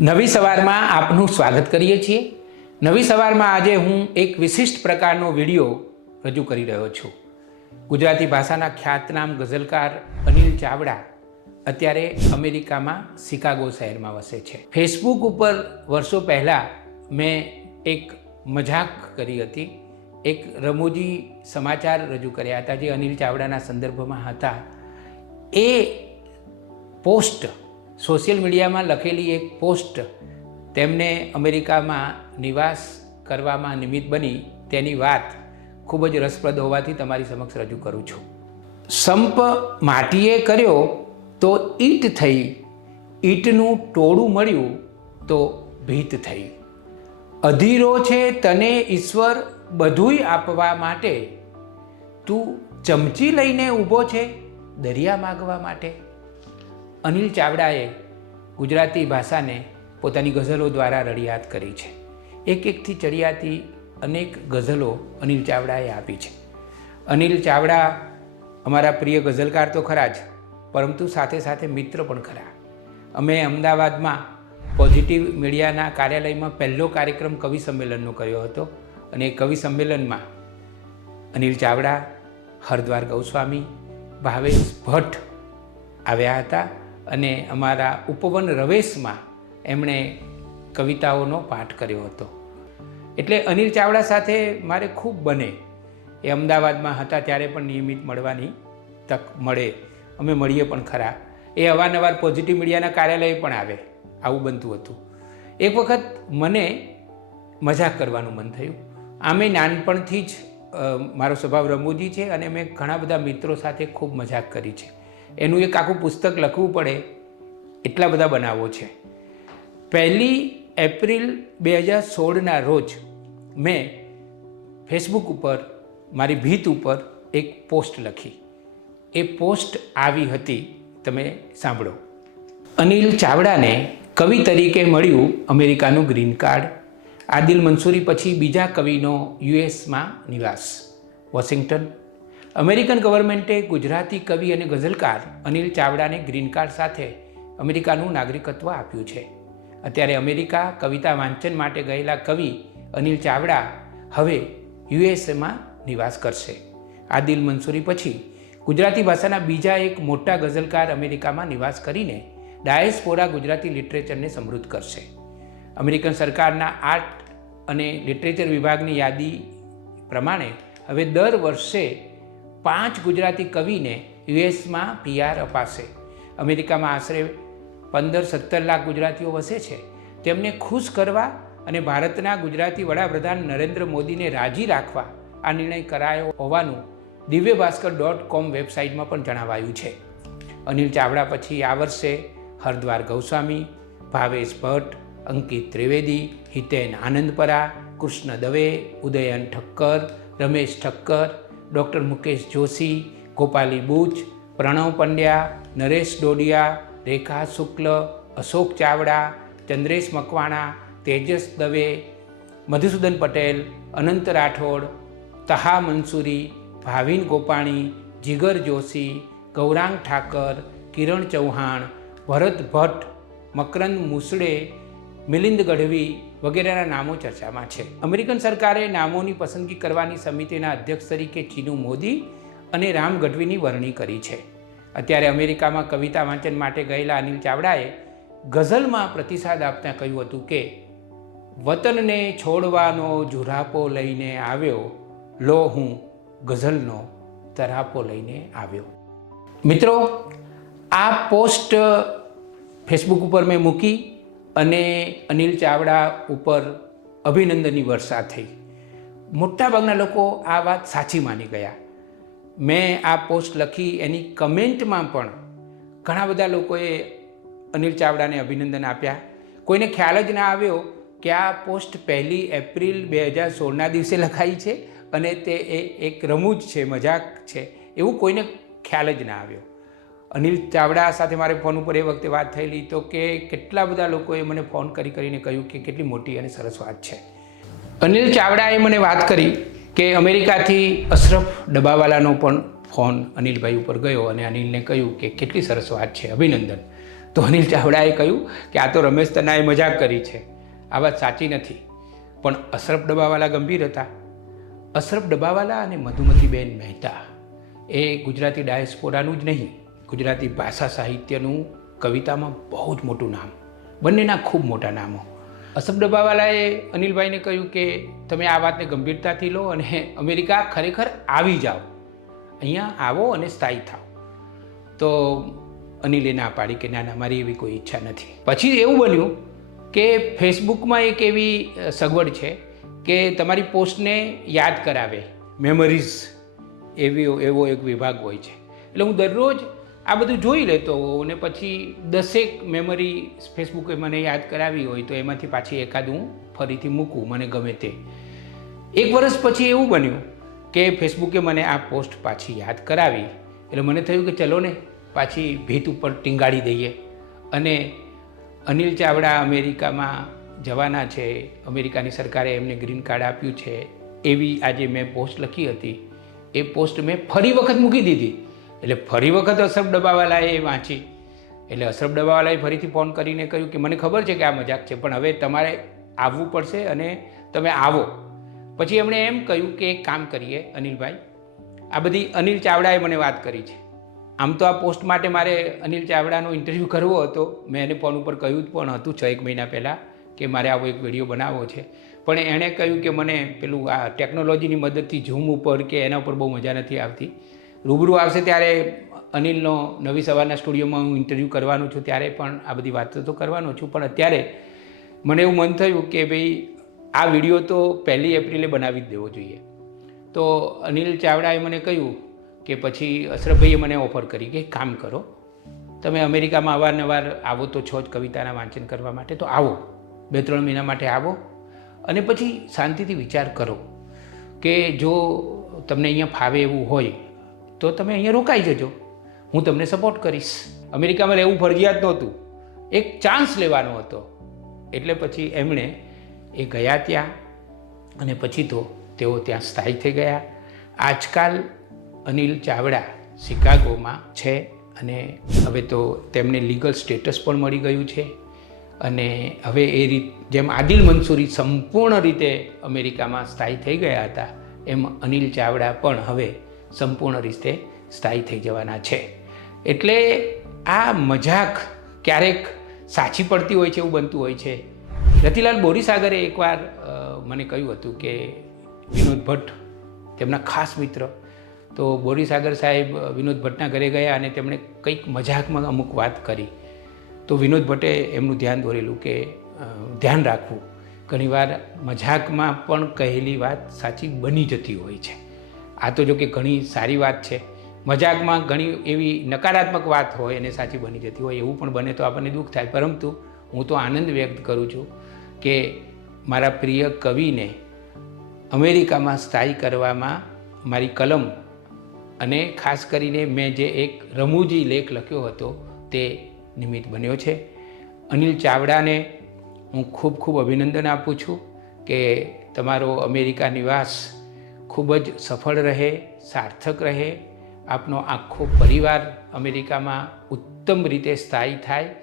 નવી સવારમાં આપનું સ્વાગત કરીએ છીએ. નવી સવારમાં આજે હું એક વિશિષ્ટ પ્રકારનો વીડિયો રજૂ કરી રહ્યો છું. ગુજરાતી ભાષાના ખ્યાતનામ ગઝલકાર અનિલ ચાવડા અત્યારે અમેરિકામાં શિકાગો શહેરમાં વસે છે. ફેસબુક ઉપર વર્ષો પહેલાં મેં એક મજાક કરી હતી. એક રમૂજી સમાચાર રજૂ કર્યા હતા જે અનિલ ચાવડાના સંદર્ભમાં હતા. એ પોસ્ટ સોશિયલ મીડિયામાં લખેલી એક પોસ્ટ તેમને અમેરિકામાં નિવાસ કરવામાં નિમિત્ત બની તેની વાત ખૂબ જ રસપ્રદ હોવાથી તમારી સમક્ષ રજૂ કરું છું. સંપ માટીએ કર્યો તો ઈટ થઈ. ઈટનું ટોળું મળ્યું તો ભીત થઈ. અધીરો છે તને ઈશ્વર બધુંય આપવા માટે. તું ચમચી લઈને ઊભો છે દરિયા માગવા માટે. અનિલ ચાવડાએ ગુજરાતી ભાષાને પોતાની ગઝલો દ્વારા રડિયાત કરી છે. એક એકથી ચડિયાતી અનેક ગઝલો અનિલ ચાવડાએ આપી છે. અનિલ ચાવડા અમારા પ્રિય ગઝલકાર તો ખરા જ, પરંતુ સાથે સાથે મિત્ર પણ ખરા. અમે અમદાવાદમાં પોઝિટિવ મીડિયાના કાર્યાલયમાં પહેલો કાર્યક્રમ કવિ સંમેલનનો કર્યો હતો અને કવિ સંમેલનમાં અનિલ ચાવડા, હરદ્વાર ગૌસ્વામી, ભાવેશ ભટ્ટ આવ્યા હતા. અને અમારા ઉપવન રવેશમાં એમણે કવિતાઓનો પાઠ કર્યો હતો. એટલે અનિલ ચાવડા સાથે મારે ખૂબ બને. એ અમદાવાદમાં હતા ત્યારે પણ નિયમિત મળવાની તક મળે. અમે મળીએ પણ ખરા. એ અવારનવાર પોઝિટિવ મીડિયાના કાર્યાલય પણ આવે. આવું બનતું હતું. એક વખત મને મજાક કરવાનું મન થયું. આમે નાનપણથી જ મારો સ્વભાવ રમૂજી છે અને મેં ઘણા બધા મિત્રો સાથે ખૂબ મજાક કરી છે. એનું એક આખું પુસ્તક લખવું પડે, એટલા બધા બનાવો છે. પહેલી એપ્રિલ બે હજાર સોળના રોજ મેં ફેસબુક ઉપર, મારી ભીત ઉપર એક પોસ્ટ લખી. એ પોસ્ટ આવી હતી, તમે સાંભળો. અનિલ ચાવડાને કવિ તરીકે મળ્યું અમેરિકાનું ગ્રીન કાર્ડ. આદિલ મંસૂરી પછી બીજા કવિનો યુએસમાં નિવાસ. વોશિંગ્ટન અમેરિકન ગવર્મેન્ટે ગુજરાતી કવિ અને ગઝલકાર અનિલ ચાવડાને ગ્રીન કાર્ડ સાથે અમેરિકાનું નાગરિકત્વ આપ્યું છે. અત્યારે અમેરિકા કવિતા વાંચન માટે ગયેલા કવિ અનિલ ચાવડા હવે યુએસએમાં નિવાસ કરશે. આદિલ મંસૂરી પછી ગુજરાતી ભાષાના બીજા એક મોટા ગઝલકાર અમેરિકામાં નિવાસ કરીને ડાયસ્પોરા ગુજરાતી લિટરેચરને સમૃદ્ધ કરશે. અમેરિકન સરકારના આર્ટ અને લિટરેચર વિભાગની યાદી પ્રમાણે હવે દર વર્ષે પાંચ ગુજરાતી કવિને યુએસમાં પીઆર અપાશે. અમેરિકામાં આશરે પંદર સત્તર લાખ ગુજરાતીઓ વસે છે. તેમને ખુશ કરવા અને ભારતના ગુજરાતી વડાપ્રધાન નરેન્દ્ર મોદીને રાજી રાખવા આ નિર્ણય કરાયો હોવાનું દિવ્ય ભાસ્કર ડોટ કોમ વેબસાઇટમાં પણ જણાવાયું છે. અનિલ ચાવડા પછી આ વર્ષે હરદ્વાર ગૌસ્વામી, ભાવેશ ભટ્ટ, અંકિત ત્રિવેદી, હિતેન આનંદપરા, કૃષ્ણ દવે, ઉદયન ઠક્કર, રમેશ ઠક્કર ડૉક્ટર મુકેશ જોશી, ગોપાલી બુચ, પ્રણવ પંડ્યા, નરેશ ડોડિયા, રેખા શુક્લ, અશોક ચાવડા, ચંદ્રેશ મકવાણા, તેજસ દવે, મધુસૂદન પટેલ, અનંત રાઠોડ, તહા મંસૂરી ભાવિન ગોપાણી, જીગર જોશી, ગૌરાંગ ઠાકર, કિરણ ચૌહાણ, ભરત ભટ્ટ, મકરંદ મુસડે મિલિંદ ગઢવી વગેરેના નામો ચર્ચામાં છે. અમેરિકન સરકારે નામોની પસંદગી કરવાની સમિતિના અધ્યક્ષ તરીકે ચીનુ મોદી અને રામ ગઢવીની વરણી કરી છે. અત્યારે અમેરિકામાં કવિતા વાંચન માટે ગયેલા અનિલ ચાવડાએ ગઝલમાં પ્રતિસાદ આપતા કહ્યું હતું કે, વતનને છોડવાનો જુરાપો લઈને આવ્યો, લો હું ગઝલનો તરાપો લઈને આવ્યો. મિત્રો, આ પોસ્ટ ફેસબુક ઉપર મેં મૂકી. અને અનિલ ચાવડા ઉપર અભિનંદનની વર્ષા થઈ. મોટાભાગના લોકો આ વાત સાચી માની ગયા. મેં આ પોસ્ટ લખી, એની કમેન્ટમાં પણ ઘણા બધા લોકોએ અનિલ ચાવડાને અભિનંદન આપ્યા. કોઈને ખ્યાલ જ ના આવ્યો કે આ પોસ્ટ પહેલી એપ્રિલ બે હજાર સોળના દિવસે લખાઈ છે અને તે એ એક રમૂજ છે, મજાક છે, એવું કોઈને ખ્યાલ જ ના આવ્યો. અનિલ ચાવડા સાથે મારે ફોન ઉપર એ વખતે વાત થયેલી તો કે કેટલા બધા લોકોએ મને ફોન કરી કરીને કહ્યું કે કેટલી મોટી અને સરસ વાત છે. અનિલ ચાવડાએ મને વાત કરી કે અમેરિકાથી અશરફ ડબ્બાવાલાનો પણ ફોન અનિલભાઈ ઉપર ગયો અને અનિલને કહ્યું કે કેટલી સરસ વાત છે, અભિનંદન. તો અનિલ ચાવડાએ કહ્યું કે આ તો રમેશ તનાએ મજાક કરી છે. આ વાત સાચી નથી, પણ અશરફ ડબ્બાવાલા ગંભીર હતા. અશરફ ડબ્બાવાલા અને મધુમતીબેન મહેતા એ ગુજરાતી ડાયસ્પોરાનું જ નહીં ગુજરાતી ભાષા સાહિત્યનું કવિતામાં બહુ જ મોટું નામ. બંનેના ખૂબ મોટા નામો. અશબ ડબ્બાવાલાએ અનિલભાઈને કહ્યું કે, તમે આ વાતને ગંભીરતાથી લો અને અમેરિકા ખરેખર આવી જાઓ. અહીંયા આવો અને સ્થાયી થાઓ. તો અનિલે ના પાડી કે, ના ના, મારી એવી કોઈ ઈચ્છા નથી. પછી એવું બન્યું કે ફેસબુકમાં એક એવી સગવડ છે કે તમારી પોસ્ટને યાદ કરાવે. મેમરીઝ એવી, એવો એક વિભાગ હોય છે. એટલે હું દરરોજ આ બધું જોઈ લેતો હોઉં અને પછી દસેક મેમરી ફેસબુકે મને યાદ કરાવી હોય તો એમાંથી પાછી એકાદ હું ફરીથી મૂકું, મને ગમે તે. એક વર્ષ પછી એવું બન્યું કે ફેસબુકે મને આ પોસ્ટ પાછી યાદ કરાવી. એટલે મને થયું કે ચલો ને, પાછી ભીત ઉપર ટીંગાડી દઈએ. અને અનિલ ચાવડા અમેરિકામાં જવાના છે, અમેરિકાની સરકારે એમને ગ્રીન કાર્ડ આપ્યું છે. એવી આજે મેં પોસ્ટ લખી હતી. એ પોસ્ટ મેં ફરી વખત મૂકી દીધી. એટલે ફરી વખત અશરફ ડબ્બાવાલાએ એ વાંચી. એટલે અશરફ ડબ્બાવાલાએ ફરીથી ફોન કરીને કહ્યું કે મને ખબર છે કે આ મજાક છે, પણ હવે તમારે આવવું પડશે અને તમે આવો. પછી એમણે એમ કહ્યું કે એક કામ કરીએ, અનિલભાઈ. આ બધી અનિલ ચાવડાએ મને વાત કરી છે. આમ તો આ પોસ્ટ માટે મારે અનિલ ચાવડાનો ઇન્ટરવ્યૂ કરવો હતો. મેં એને ફોન ઉપર કહ્યું પણ હતું છ એક મહિના પહેલાં કે મારે આવો એક વીડિયો બનાવવો છે. પણ એણે કહ્યું કે મને પેલું આ ટેકનોલોજીની મદદથી ઝૂમ ઉપર કે એના ઉપર બહુ મજા નથી આવતી. રૂબરૂ આવશે ત્યારે અનિલનો નવી સવારના સ્ટુડિયોમાં હું ઇન્ટરવ્યૂ કરવાનું છું, ત્યારે પણ આ બધી વાતો તો કરવાનો છું. પણ અત્યારે મને એવું મન થયું કે ભાઈ આ વીડિયો તો પહેલી એપ્રિલે બનાવી જ દેવો જોઈએ. તો અનિલ ચાવડાએ મને કહ્યું કે પછી અશરફભાઈએ મને ઓફર કરી કે કામ કરો. તમે અમેરિકામાં અવારનવાર આવો તો છો જ કવિતાના વાંચન કરવા માટે. તો આવો, બે ત્રણ મહિના માટે આવો અને પછી શાંતિથી વિચાર કરો કે જો તમને અહીંયા ફાવે એવું હોય તો તમે અહીંયા રોકાઈ જજો. હું તમને સપોર્ટ કરીશ. અમેરિકામાં રહેવું ફરજિયાત નહોતું. એક ચાન્સ લેવાનો હતો. એટલે પછી એમણે એ ગયા ત્યાં અને પછી તો તેઓ ત્યાં સ્થાયી થઈ ગયા. આજકાલ અનિલ ચાવડા શિકાગોમાં છે અને હવે તો તેમને લીગલ સ્ટેટસ પણ મળી ગયું છે. અને હવે એ રીત, જેમ આદિલ મંસૂરી સંપૂર્ણ રીતે અમેરિકામાં સ્થાયી થઈ ગયા હતા, એમ અનિલ ચાવડા પણ હવે સંપૂર્ણ રીતે સ્થાયી થઈ જવાના છે. એટલે આ મજાક ક્યારેક સાચી પડતી હોય છે એવું બનતું હોય છે. રતિલાલ બોરીસાગરે એકવાર મને કહ્યું હતું કે વિનોદ ભટ્ટ તેમના ખાસ મિત્ર. તો બોરીસાગર સાહેબ વિનોદ ભટ્ટના ઘરે ગયા અને તેમણે કંઈક મજાકમાં અમુક વાત કરી. તો વિનોદ ભટ્ટે એમનું ધ્યાન દોરેલું કે ધ્યાન રાખવું. ઘણીવાર મજાકમાં પણ કહેલી વાત સાચી બની જતી હોય છે. આ તો જો કે ઘણી સારી વાત છે. મજાકમાં ઘણી એવી નકારાત્મક વાત હોય અને સાચી બની જતી હોય એવું પણ બને તો આપણને દુઃખ થાય. પરંતુ હું તો આનંદ વ્યક્ત કરું છું કે મારા પ્રિય કવિને અમેરિકામાં સ્થાયી કરવામાં મારી કલમ અને ખાસ કરીને મેં જે એક રમૂજી લેખ લખ્યો હતો તે નિમિત્ત બન્યો છે. અનિલ ચાવડાને હું ખૂબ ખૂબ અભિનંદન આપું છું કે તમારો અમેરિકા નિવાસ ખૂબ જ સફળ રહે સાર્થક રહે. આપનો આખો પરિવાર અમેરિકામાં ઉત્તમ રીતે સ્થાયી થાય.